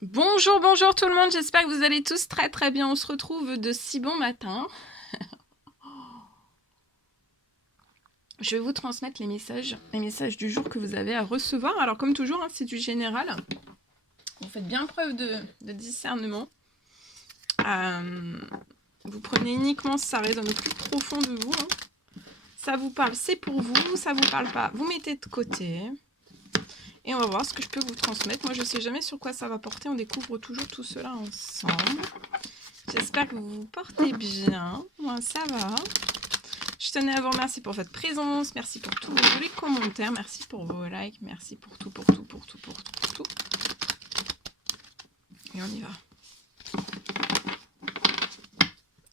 Bonjour, bonjour tout le monde, j'espère que vous allez tous très très bien. On se retrouve de si bon matin. Je vais vous transmettre les messages du jour que vous avez à recevoir. Alors comme toujours, hein, c'est du général. Vous faites bien preuve de discernement. Vous prenez uniquement si ça résonne au plus profond de vous. Hein. Ça vous parle, c'est pour vous. Ça vous parle pas, vous mettez de côté. Et on va voir ce que je peux vous transmettre. Moi, je sais jamais sur quoi ça va porter. On découvre toujours tout cela ensemble. J'espère que vous vous portez bien. Moi, ça va. Je tenais à vous remercier pour votre présence. Merci pour tous vos jolis commentaires. Merci pour vos likes. Merci pour tout, pour tout, pour tout, pour tout, pour tout. Et on y va.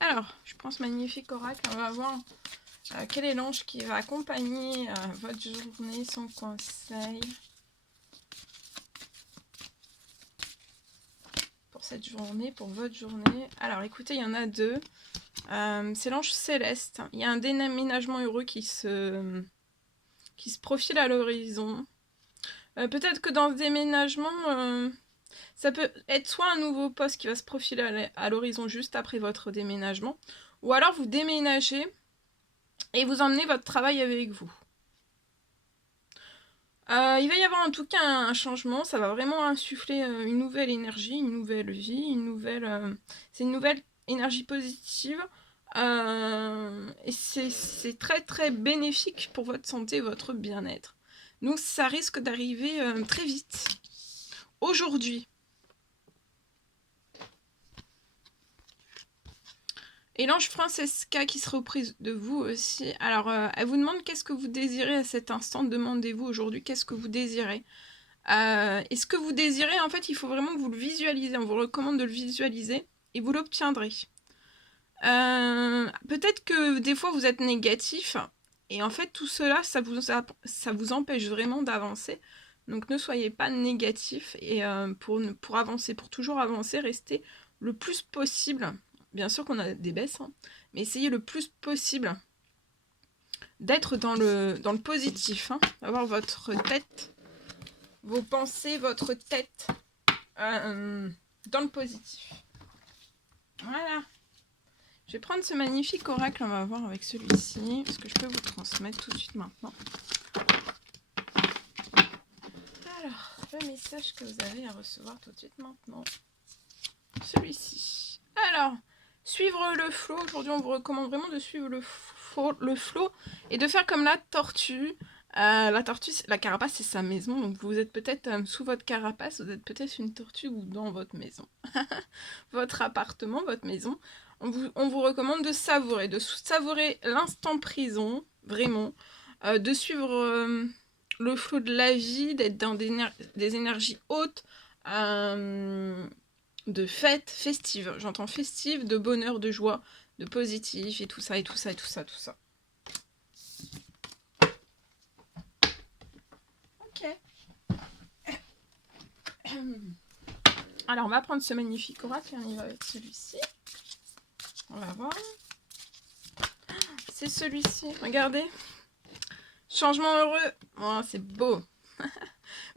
Alors, je prends ce magnifique oracle. On va voir quel est l'ange qui va accompagner votre journée, son conseil. Pour cette journée, pour votre journée. Alors, écoutez, il y en a deux. C'est l'ange céleste. Il y a un déménagement heureux qui se profile à l'horizon. Peut-être que dans ce déménagement, ça peut être soit un nouveau poste qui va se profiler à l'horizon juste après votre déménagement, ou alors vous déménagez et vous emmenez votre travail avec vous. Il va y avoir en tout cas un changement, ça va vraiment insuffler une nouvelle énergie, une nouvelle vie, c'est une nouvelle énergie positive. Et c'est très très bénéfique pour votre santé et votre bien-être. Donc ça risque d'arriver très vite. Aujourd'hui. Et l'ange Francesca qui sera auprès de vous aussi. Alors, elle vous demande qu'est-ce que vous désirez à cet instant. Demandez-vous aujourd'hui qu'est-ce que vous désirez. Et ce que vous désirez, en fait, il faut vraiment que vous le visualisez. On vous recommande de le visualiser et vous l'obtiendrez. Peut-être que des fois vous êtes négatif et en fait tout cela, ça vous empêche vraiment d'avancer. Donc ne soyez pas négatif et pour avancer, pour toujours avancer, restez le plus possible. Bien sûr qu'on a des baisses, hein, mais essayez le plus possible d'être dans le positif, hein, avoir votre tête, vos pensées, votre tête dans le positif. Voilà. Je vais prendre ce magnifique oracle, on va voir avec celui-ci, ce que je peux vous transmettre tout de suite maintenant. Alors, le message que vous avez à recevoir tout de suite maintenant. Celui-ci. Alors, suivre le flot. Aujourd'hui, on vous recommande vraiment de suivre le flot et de faire comme la tortue. La tortue, la carapace, c'est sa maison. Donc, vous êtes peut-être sous votre carapace, vous êtes peut-être une tortue ou dans votre maison. Votre appartement, votre maison. On vous recommande de savourer l'instant présent, vraiment. De suivre le flot de la vie, d'être dans des énergies hautes. De fête festive, j'entends festive, de bonheur, de joie, de positif et tout ça, et tout ça, et tout ça, tout ça. Ok. Alors on va prendre ce magnifique oracle et on y va avec celui-ci. On va voir. C'est celui-ci, regardez. Changement heureux. Oh, c'est beau.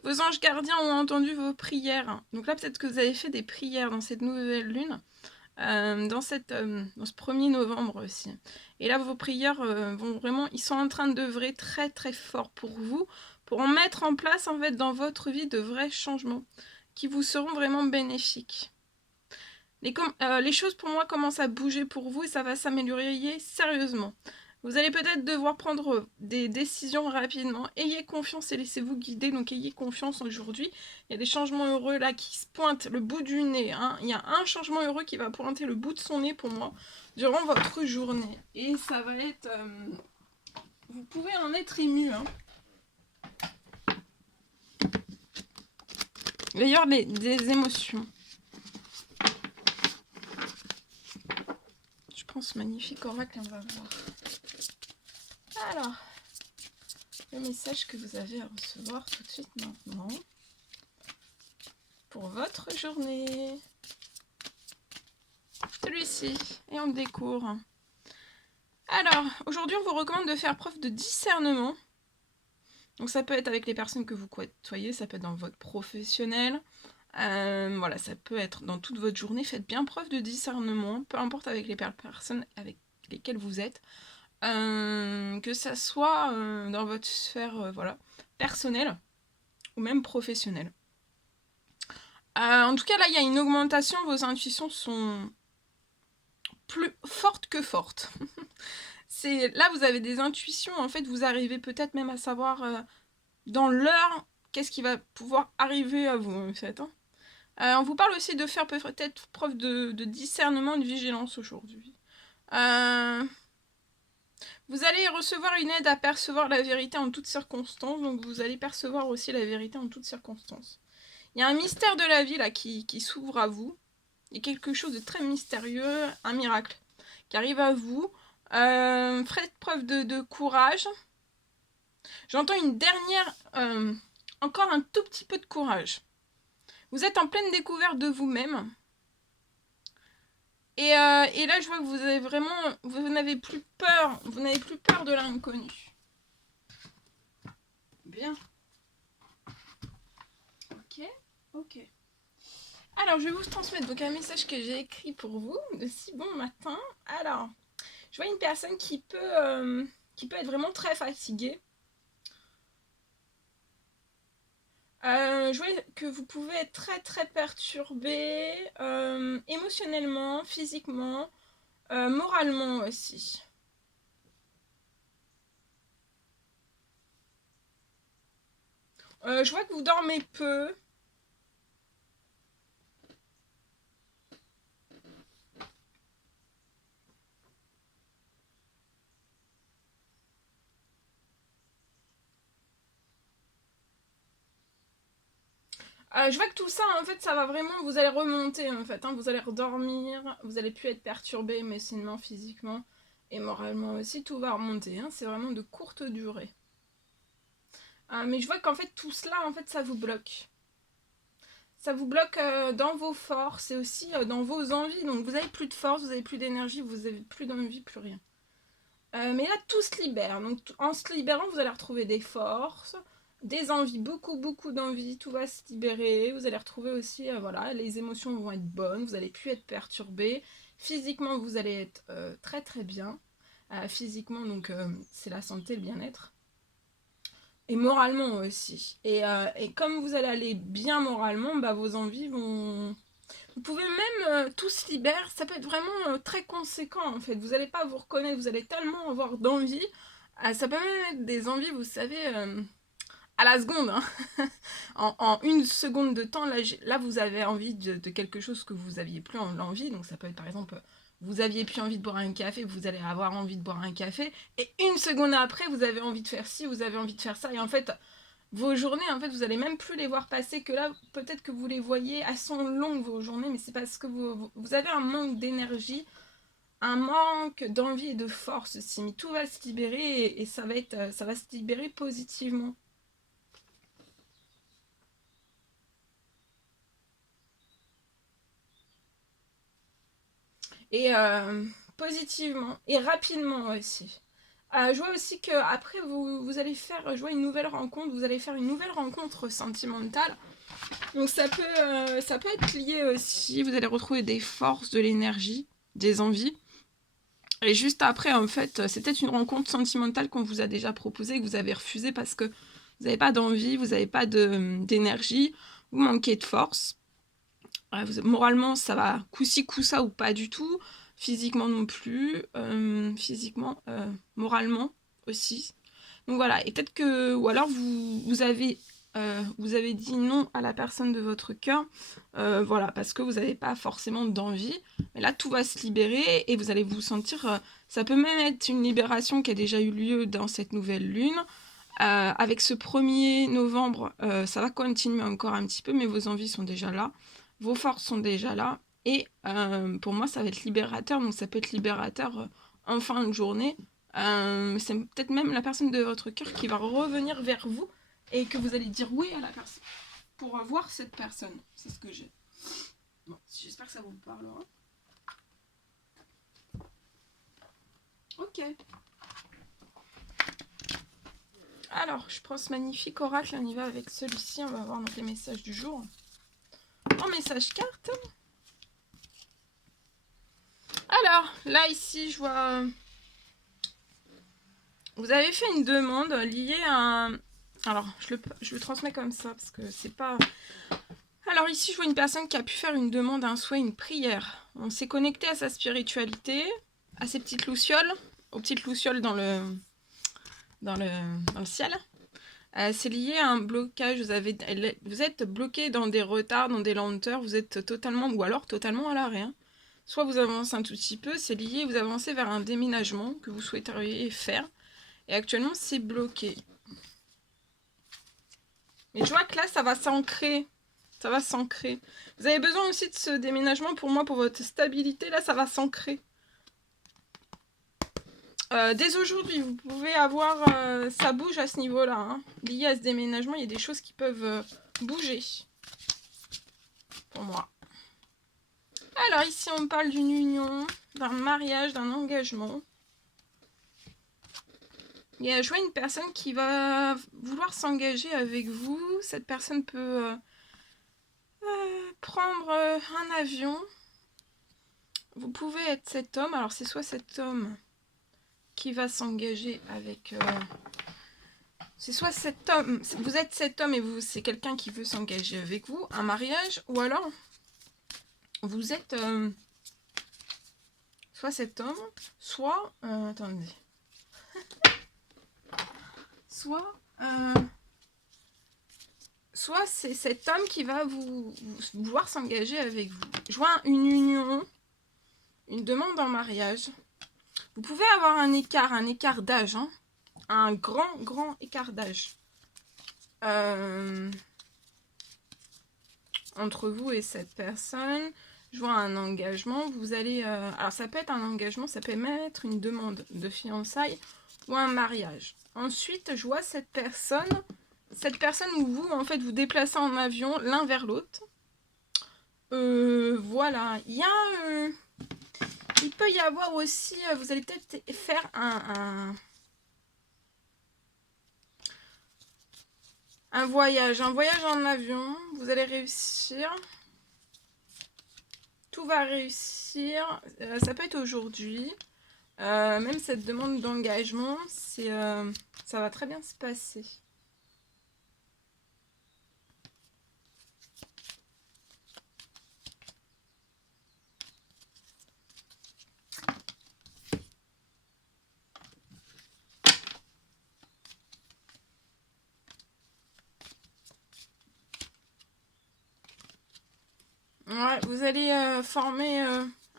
Vos anges gardiens ont entendu vos prières. Donc là, peut-être que vous avez fait des prières dans cette nouvelle lune. Dans ce 1er novembre aussi. Et là, vos prières vont vraiment, ils sont en train d'œuvrer très très fort pour vous, pour en mettre en place en fait dans votre vie de vrais changements qui vous seront vraiment bénéfiques. Les choses pour moi commencent à bouger pour vous et ça va s'améliorer sérieusement. Vous allez peut-être devoir prendre des décisions rapidement. Ayez confiance et laissez-vous guider. Donc ayez confiance aujourd'hui. Il y a des changements heureux là qui se pointent le bout du nez. Hein. Il y a un changement heureux qui va pointer le bout de son nez pour moi durant votre journée. Et ça va être... vous pouvez en être ému. Hein. D'ailleurs, des émotions. Je pense magnifique oracle, on va voir. Alors, le message que vous avez à recevoir tout de suite maintenant pour votre journée. Celui-ci, et on le découvre. Alors, aujourd'hui, on vous recommande de faire preuve de discernement. Donc ça peut être avec les personnes que vous côtoyez, ça peut être dans votre professionnel. Voilà, ça peut être dans toute votre journée. Faites bien preuve de discernement, peu importe avec les personnes avec lesquelles vous êtes. Que ça soit dans votre sphère voilà, personnelle ou même professionnelle. En tout cas, là, il y a une augmentation. Vos intuitions sont plus fortes que fortes. Là, vous avez des intuitions. En fait, vous arrivez peut-être même à savoir dans l'heure qu'est-ce qui va pouvoir arriver à vous, en fait. Hein. On vous parle aussi de faire peut-être preuve de discernement et de vigilance aujourd'hui. Vous allez recevoir une aide à percevoir la vérité en toutes circonstances. Donc, vous allez percevoir aussi la vérité en toutes circonstances. Il y a un mystère de la vie là qui s'ouvre à vous. Il y a quelque chose de très mystérieux, un miracle qui arrive à vous. Faites preuve de courage. J'entends une dernière... encore un tout petit peu de courage. Vous êtes en pleine découverte de vous-même. Et là, je vois que vous avez vraiment... Vous n'avez plus peur. Vous n'avez plus peur de l'inconnu. Bien. Ok. Alors, je vais vous transmettre donc un message que j'ai écrit pour vous, de si bon matin. Alors, je vois une personne qui peut être vraiment très fatiguée. Je vois que vous pouvez être très très perturbé émotionnellement, physiquement, moralement aussi. Je vois que vous dormez peu. Je vois que tout ça, en fait, ça va vraiment, vous allez remonter, en fait. Hein, vous allez redormir, vous allez plus être perturbé émotionnellement, physiquement et moralement aussi. Tout va remonter. Hein, c'est vraiment de courte durée. Mais je vois qu'en fait, tout cela, en fait, ça vous bloque. Ça vous bloque dans vos forces et aussi dans vos envies. Donc, vous avez plus de force, vous avez plus d'énergie, vous avez plus d'envie, plus rien. Mais là, tout se libère. Donc, en se libérant, vous allez retrouver des forces, des envies, beaucoup d'envies. Tout va se libérer. Vous allez retrouver aussi, voilà, les émotions vont être bonnes. Vous n'allez plus être perturbé. Physiquement, vous allez être très très bien. Physiquement, donc, c'est la santé, le bien-être. Et moralement aussi. Et comme vous allez aller bien moralement, bah, vos envies vont... Vous pouvez même, tout se libère, ça peut être vraiment très conséquent en fait. Vous n'allez pas vous reconnaître, vous allez tellement avoir d'envie. Ça peut même être des envies, vous savez, à la seconde. Hein. En une seconde de temps, là vous avez envie de quelque chose que vous aviez plus l'envie. Donc ça peut être par exemple, vous aviez plus envie de boire un café, vous allez avoir envie de boire un café. Et une seconde après, vous avez envie de faire ci, vous avez envie de faire ça. Et en fait, vos journées, en fait, vous allez même plus les voir passer, que là, peut-être que vous les voyez, elles sont longues vos journées, mais c'est parce que vous avez un manque d'énergie, un manque d'envie et de force aussi. Mais tout va se libérer et ça va se libérer positivement. Et positivement et rapidement aussi. Je vois aussi que après vous allez faire, je vois une nouvelle rencontre, vous allez faire une nouvelle rencontre sentimentale. Donc ça peut être lié aussi, vous allez retrouver des forces, de l'énergie, des envies. Et juste après, en fait, c'est peut-être une rencontre sentimentale qu'on vous a déjà proposée, que vous avez refusée parce que vous n'avez pas d'envie, vous n'avez pas d'énergie, vous manquez de force. Moralement, ça va coup-ci, coup-ça ou pas du tout. Physiquement non plus. Physiquement, moralement aussi. Donc voilà, et peut-être que... Ou alors vous avez dit non à la personne de votre cœur. Voilà, parce que vous n'avez pas forcément d'envie. Mais là, tout va se libérer et vous allez vous sentir... ça peut même être une libération qui a déjà eu lieu dans cette nouvelle lune. Avec ce 1er novembre, ça va continuer encore un petit peu, mais vos envies sont déjà là. Vos forces sont déjà là. Et pour moi, ça va être libérateur. Donc ça peut être libérateur en fin de journée. C'est peut-être même la personne de votre cœur qui va revenir vers vous et que vous allez dire oui à la personne pour voir cette personne. C'est ce que j'ai. Bon, j'espère que ça vous parlera. Ok. Alors, je prends ce magnifique oracle, on y va avec celui-ci, on va voir donc les messages du jour. en message carte. Alors, là, ici, je vois... Vous avez fait une demande liée à... Alors, je le transmets comme ça, parce que c'est pas... Alors, ici, je vois une personne qui a pu faire une demande, un souhait, une prière. On s'est connecté à sa spiritualité, à ses petites lucioles, aux petites lucioles dans le ciel. C'est lié à un blocage. Vous êtes bloqué dans des retards, dans des lenteurs. Vous êtes totalement, ou alors totalement à l'arrêt. Hein. Soit vous avancez un tout petit peu, c'est lié, vous avancez vers un déménagement que vous souhaiteriez faire. Et actuellement, c'est bloqué. Mais je vois que là, ça va s'ancrer. Ça va s'ancrer. Vous avez besoin aussi de ce déménagement pour moi, pour votre stabilité. Là, ça va s'ancrer. Dès aujourd'hui, vous pouvez avoir... ça bouge à ce niveau-là. Hein. Lié à ce déménagement, il y a des choses qui peuvent bouger. Pour moi. Alors ici, on parle d'une union, d'un mariage, d'un engagement. Je vois une personne qui va vouloir s'engager avec vous. Cette personne peut prendre un avion. Vous pouvez être cet homme. Alors c'est soit cet homme qui va s'engager avec... c'est soit cet homme, vous êtes cet homme et c'est quelqu'un qui veut s'engager avec vous, un mariage, ou alors vous êtes soit cet homme, soit... attendez. Soit c'est cet homme qui va vouloir s'engager avec vous. Je vois une union, une demande en mariage. Vous pouvez avoir un écart d'âge, hein, un grand écart d'âge entre vous et cette personne. Je vois un engagement. Vous allez, alors ça peut être un engagement, ça peut même être une demande de fiançailles ou un mariage. Ensuite, je vois cette personne où vous, en fait, vous déplacez en avion l'un vers l'autre. Voilà. Il y a... il peut y avoir aussi... vous allez peut-être faire un voyage en avion. Vous allez réussir. Tout va réussir. Ça peut être aujourd'hui. Même cette demande d'engagement, ça va très bien se passer. Ouais, vous allez former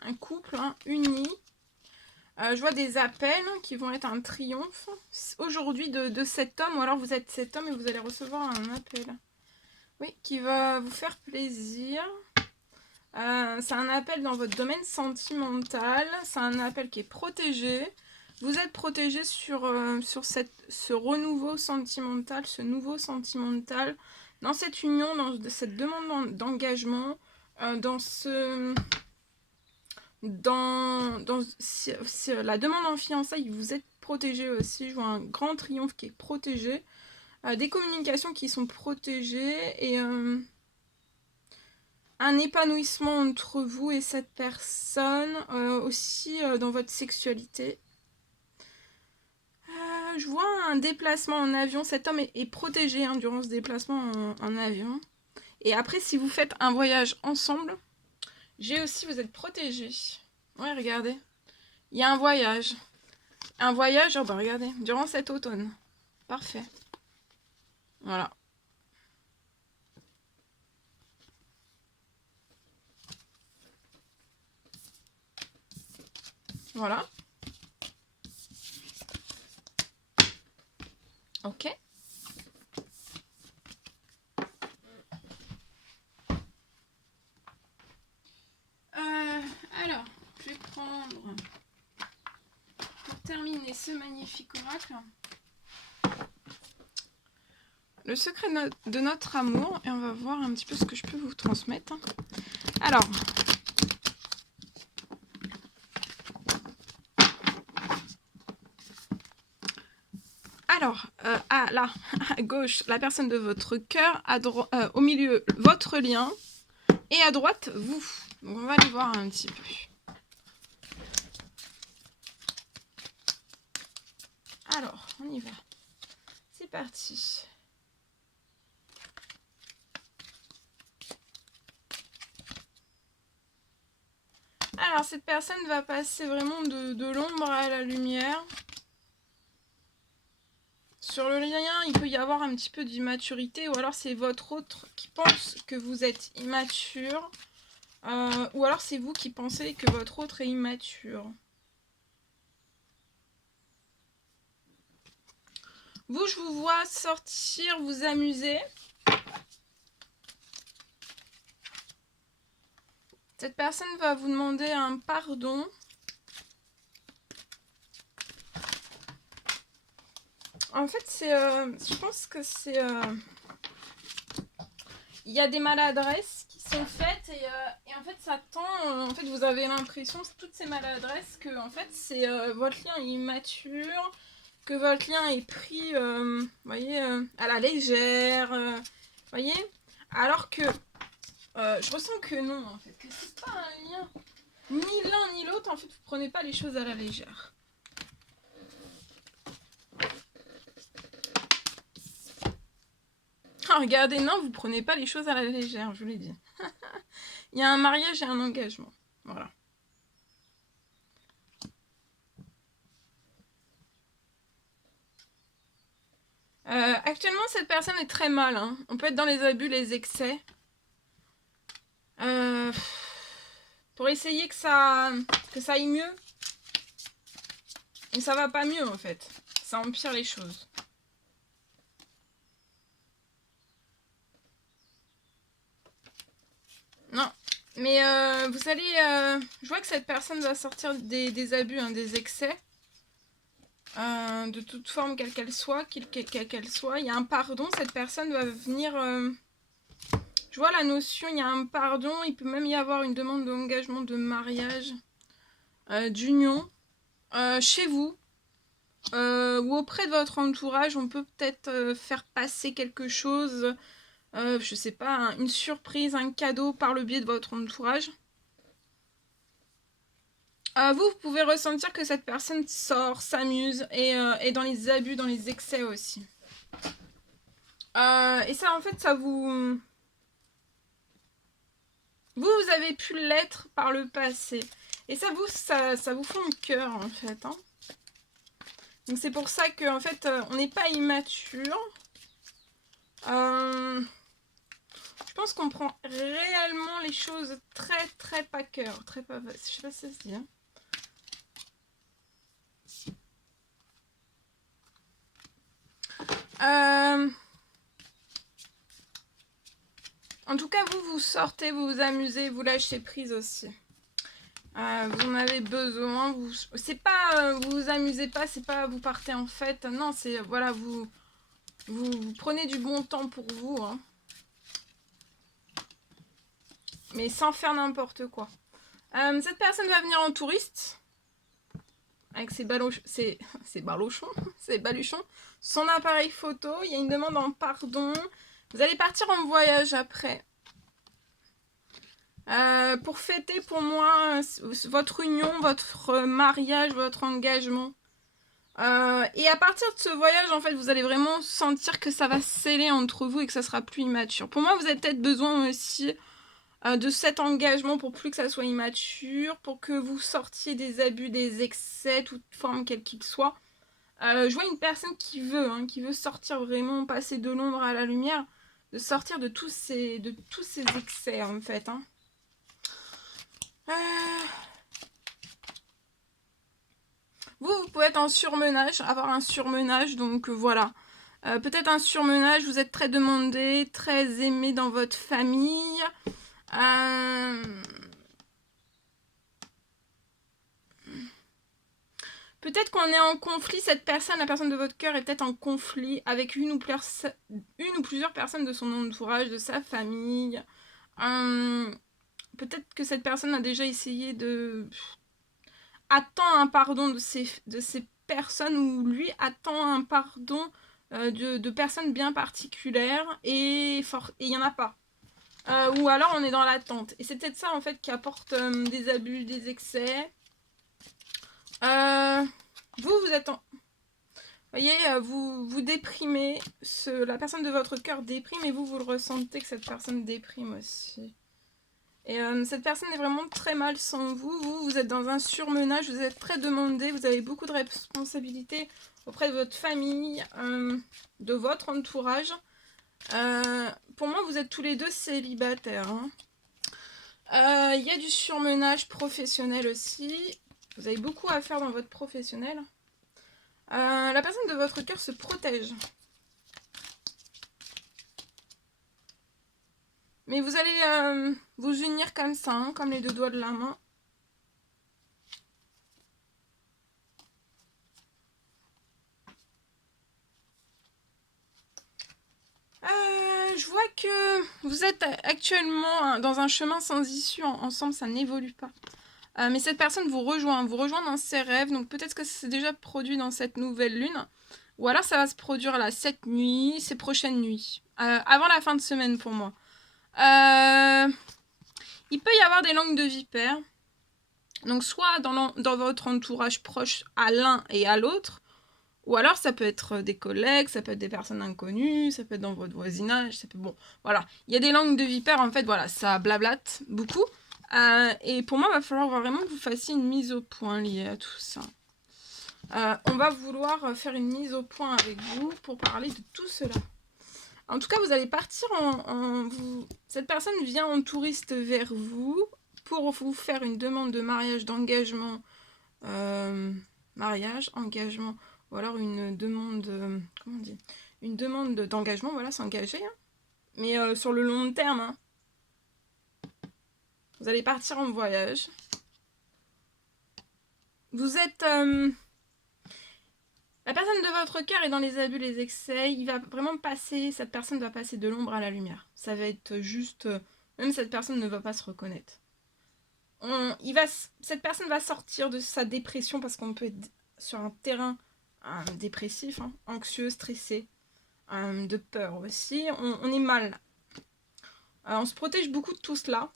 un couple uni. Je vois des appels qui vont être un triomphe aujourd'hui de cet homme, ou alors vous êtes cet homme et vous allez recevoir un appel. Oui, qui va vous faire plaisir. C'est un appel dans votre domaine sentimental. C'est un appel qui est protégé. Vous êtes protégé sur ce renouveau sentimental, ce nouveau sentimental, dans cette union, dans cette demande d'engagement, dans la demande en fiançailles, vous êtes protégé aussi. Je vois un grand triomphe qui est protégé. Des communications qui sont protégées et un épanouissement entre vous et cette personne. Aussi dans votre sexualité. Je vois un déplacement en avion. Cet homme est protégé durant ce déplacement en avion. Et après, si vous faites un voyage ensemble, vous êtes protégés. Ouais, regardez. Il y a un voyage. Un voyage, oh bah regardez, durant cet automne. Parfait. Voilà. Voilà. Ok. Alors, je vais prendre, pour terminer ce magnifique oracle, le secret de notre amour, et on va voir un petit peu ce que je peux vous transmettre. Alors, là, à gauche, la personne de votre cœur, au milieu, votre lien, Et à droite, vous. Donc on va aller voir un petit peu. Alors, on y va. C'est parti. Alors, cette personne va passer vraiment de l'ombre à la lumière. Sur le lien, il peut y avoir un petit peu d'immaturité, ou alors c'est votre autre qui pense que vous êtes immature, ou alors c'est vous qui pensez que votre autre est immature. Vous, je vous vois sortir, vous amuser. Cette personne va vous demander un pardon. En fait, je pense que c'est... il y a des maladresses qui sont faites et en fait, ça tend... en fait, vous avez l'impression, toutes ces maladresses, que en fait, c'est votre lien est immature, que votre lien est pris, voyez, à la légère, voyez. Alors que je ressens que non, en fait, que c'est pas un lien. Ni l'un ni l'autre, en fait, vous prenez pas les choses à la légère. Ah, regardez, non, vous prenez pas les choses à la légère, je vous l'ai dit. Il y a un mariage et un engagement. Voilà. Actuellement, cette personne est très mal. Hein. On peut être dans les abus, les excès. Pour essayer que ça aille mieux. Et ça va pas mieux, en fait. Ça empire les choses. Non. Mais vous allez... je vois que cette personne va sortir des abus, hein, des excès. De toute forme, quelle qu'elle soit, quelle qu'elle soit. Il y a un pardon. Cette personne va venir... je vois la notion, il y a un pardon. Il peut même y avoir une demande d'engagement, de mariage, d'union. Chez vous. Ou auprès de votre entourage, on peut peut-être faire passer quelque chose, je sais pas, une surprise, un cadeau par le biais de votre entourage. Vous pouvez ressentir que cette personne sort, s'amuse et dans les abus, dans les excès aussi. Et ça, en fait, ça vous... Vous avez pu l'être par le passé. Et ça vous fond le cœur, en fait. Hein. Donc c'est pour ça qu'en fait, on n'est pas immature. Je pense qu'on prend réellement les choses très très pas cœur. Très pas... Je sais pas si ça se dit. Hein. En tout cas, vous sortez, vous vous amusez, vous lâchez prise aussi. Vous en avez besoin. C'est pas vous vous amusez pas, c'est pas vous partez en fête. Non, c'est voilà, vous prenez du bon temps pour vous. Hein. Mais sans faire n'importe quoi. Cette personne va venir en touriste. Avec ses baluchons, son appareil photo, il y a une demande en pardon. Vous allez partir en voyage après. Pour fêter pour moi votre union, votre mariage, votre engagement. Et à partir de ce voyage, en fait, vous allez vraiment sentir que ça va sceller entre vous et que ça sera plus immature. Pour moi, vous avez peut-être besoin aussi de cet engagement pour plus que ça soit immature, pour que vous sortiez des abus, des excès, toute forme quelle qu'il soit. Je vois une personne qui veut sortir vraiment, passer de l'ombre à la lumière, de sortir de tous ces excès en fait. Hein. Vous pouvez être en surmenage, avoir un surmenage, donc voilà. Peut-être un surmenage, vous êtes très demandé, très aimé dans votre famille. Peut-être qu'on est en conflit, cette personne, la personne de votre cœur est peut-être en conflit avec une ou plusieurs personnes de son entourage, de sa famille. Peut-être que cette personne a déjà essayé attend un pardon de ces personnes, ou lui attend un pardon de personnes bien particulières et il n'y en a pas. Ou alors on est dans l'attente. Et c'est peut-être ça en fait qui apporte des abus, des excès. Vous êtes en... Vous voyez, vous déprimez, la personne de votre cœur déprime et vous le ressentez que cette personne déprime aussi. Et cette personne est vraiment très mal sans vous. Vous êtes dans un surmenage, vous êtes très demandé, vous avez beaucoup de responsabilités auprès de votre famille, de votre entourage. Pour moi, vous êtes tous les deux célibataires. Il y a du surmenage professionnel aussi. Vous avez beaucoup à faire dans votre professionnel. La personne de votre cœur se protège. Mais vous allez vous unir comme ça, hein, comme les deux doigts de la main. Je vois que vous êtes actuellement dans un chemin sans issue. Ensemble, ça n'évolue pas. Mais cette personne vous rejoint dans ses rêves. Donc peut-être que c'est déjà produit dans cette nouvelle lune. Ou alors ça va se produire là, cette nuit, ces prochaines nuits. Avant la fin de semaine pour moi. Il peut y avoir des langues de vipère. Donc soit dans votre entourage proche à l'un et à l'autre. Ou alors ça peut être des collègues, ça peut être des personnes inconnues, ça peut être dans votre voisinage, ça peut... Bon, voilà. Il y a des langues de vipère, en fait, voilà, ça blablate beaucoup. Et pour moi, il va falloir vraiment que vous fassiez une mise au point liée à tout ça. On va vouloir faire une mise au point avec vous pour parler de tout cela. En tout cas, vous allez partir Cette personne vient en touriste vers vous pour vous faire une demande de mariage, d'engagement. Mariage, engagement, ou alors une demande... comment on dit ? Une demande d'engagement, voilà, s'engager. Hein. Mais sur le long terme. Hein. Vous allez partir en voyage. Vous êtes... La personne de votre cœur est dans les abus, les excès. Il va vraiment passer... Cette personne va passer de l'ombre à la lumière. Ça va être juste... Même cette personne ne va pas se reconnaître. Cette personne va sortir de sa dépression parce qu'on peut être sur un terrain dépressif, hein, anxieux, stressé, de peur aussi. On est mal. On se protège beaucoup de tout cela.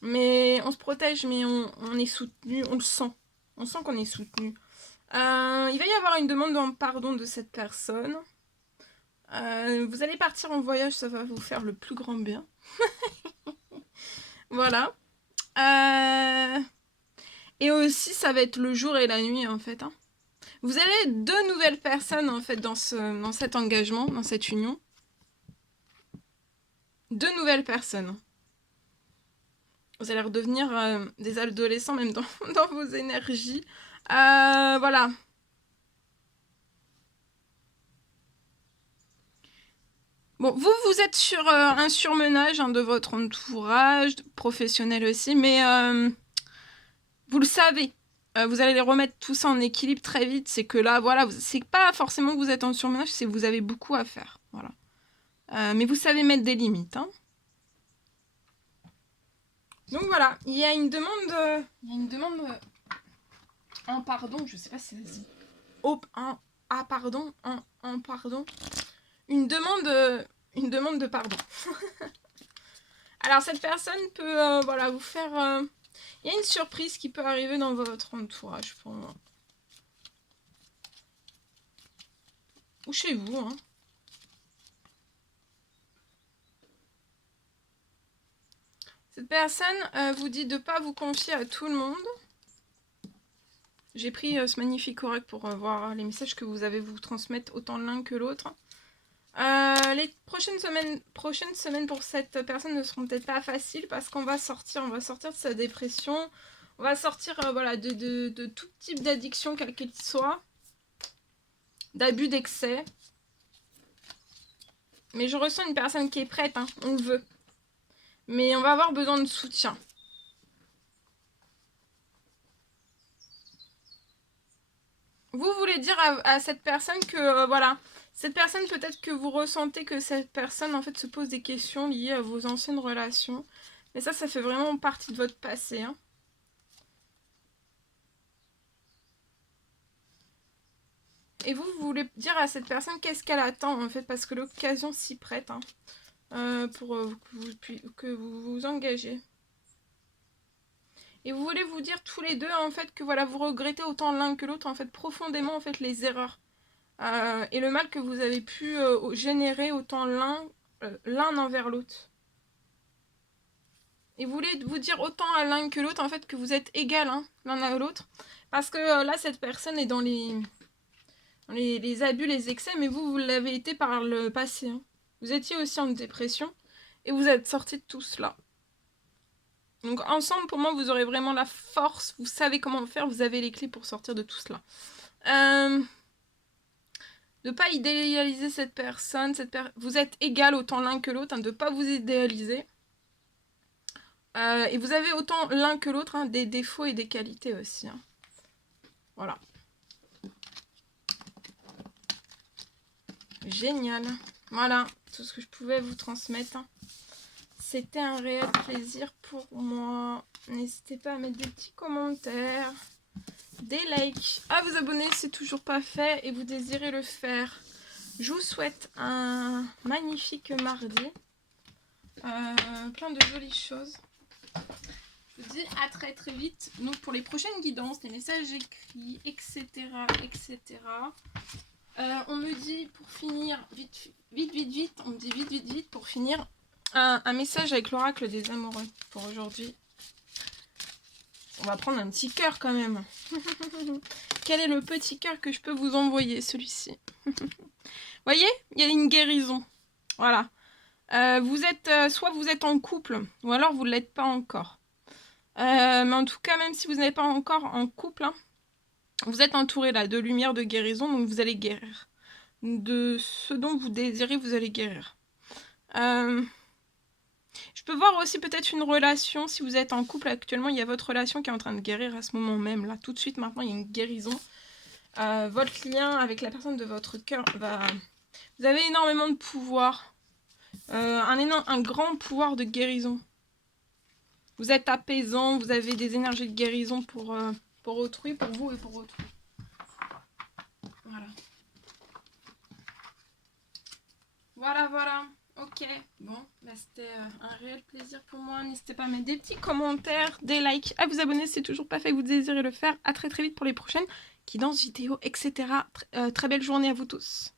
Mais on se protège, mais on est soutenu, on le sent. On sent qu'on est soutenu. Il va y avoir une demande de pardon de cette personne. Vous allez partir en voyage, ça va vous faire le plus grand bien. Voilà. Et aussi, ça va être le jour et la nuit, en fait. Hein. Vous avez 2 nouvelles personnes, en fait, dans cet engagement, dans cette union. 2 nouvelles personnes. Vous allez redevenir des adolescents, même dans vos énergies. Voilà. Bon, vous êtes sur un surmenage hein, de votre entourage, professionnel aussi, mais vous le savez. Vous allez les remettre tout ça en équilibre très vite. C'est que là, voilà, c'est pas forcément que vous êtes en surmenage, c'est que vous avez beaucoup à faire. Voilà. Mais vous savez mettre des limites. Hein. Donc voilà, il y a une demande... un pardon, je sais pas si c'est... pardon, un pardon. Une demande de pardon. Alors cette personne peut voilà, vous faire... Il y a une surprise qui peut arriver dans votre entourage pour moi. Ou chez vous, hein. Cette personne vous dit de ne pas vous confier à tout le monde. J'ai pris ce magnifique oracle pour voir les messages que vous avez vous transmettre autant l'un que l'autre. Les prochaines semaines pour cette personne ne seront peut-être pas faciles parce qu'on va sortir de sa dépression. On va sortir voilà, de tout type d'addiction, quel qu'il soit. D'abus, d'excès. Mais je ressens une personne qui est prête, hein, on le veut. Mais on va avoir besoin de soutien. Vous voulez dire à cette personne que, voilà, cette personne peut-être que vous ressentez que cette personne en fait se pose des questions liées à vos anciennes relations. Mais ça fait vraiment partie de votre passé. Hein. Et vous voulez dire à cette personne qu'est-ce qu'elle attend en fait parce que l'occasion s'y prête. Hein. pour que vous vous engagez. Et vous voulez vous dire tous les deux en fait que voilà, vous regrettez autant l'un que l'autre en fait profondément en fait les erreurs et le mal que vous avez pu générer autant l'un envers l'autre. Et vous voulez vous dire autant à l'un que l'autre en fait que vous êtes égal hein, l'un à l'autre parce que là cette personne est dans les abus, les excès, mais vous l'avez été par le passé. Hein. Vous étiez aussi en dépression et vous êtes sorti de tout cela. Donc ensemble, pour moi, vous aurez vraiment la force, vous savez comment faire, vous avez les clés pour sortir de tout cela. De ne pas idéaliser cette personne, vous êtes égal autant l'un que l'autre, hein, de ne pas vous idéaliser. Et vous avez autant l'un que l'autre hein, des défauts et des qualités aussi. Hein. Voilà. Génial. Voilà, tout ce que je pouvais vous transmettre. Hein. C'était un réel plaisir pour moi. N'hésitez pas à mettre des petits commentaires, des likes, à vous abonner si c'est toujours pas fait et vous désirez le faire. Je vous souhaite un magnifique mardi. Plein de jolies choses. Je vous dis à très très vite. Donc pour les prochaines guidances, les messages écrits, etc. etc. On me dit pour finir, vite, on me dit vite pour finir, un message avec l'oracle des amoureux pour aujourd'hui. On va prendre un petit cœur quand même. Quel est le petit cœur que je peux vous envoyer, celui-ci? Voyez, il y a une guérison. Voilà. Vous êtes, soit vous êtes en couple, ou alors vous ne l'êtes pas encore. Mais en tout cas, même si vous n'êtes pas encore en couple, hein, vous êtes entouré là de lumière, de guérison, donc vous allez guérir. De ce dont vous désirez, vous allez guérir. Je peux voir aussi peut-être une relation, si vous êtes en couple actuellement, il y a votre relation qui est en train de guérir à ce moment même, là, tout de suite, maintenant, il y a une guérison. Votre lien avec la personne de votre cœur va... Vous avez énormément de pouvoir, un grand pouvoir de guérison. Vous êtes apaisant, vous avez des énergies de guérison pour autrui, pour vous et pour autrui. Voilà. Voilà. Ok, bon, bah c'était un réel plaisir pour moi. N'hésitez pas à mettre des petits commentaires, des likes, à vous abonner si c'est toujours pas fait et que vous désirez le faire. À très très vite pour les prochaines guidances vidéo, etc. Très belle journée à vous tous.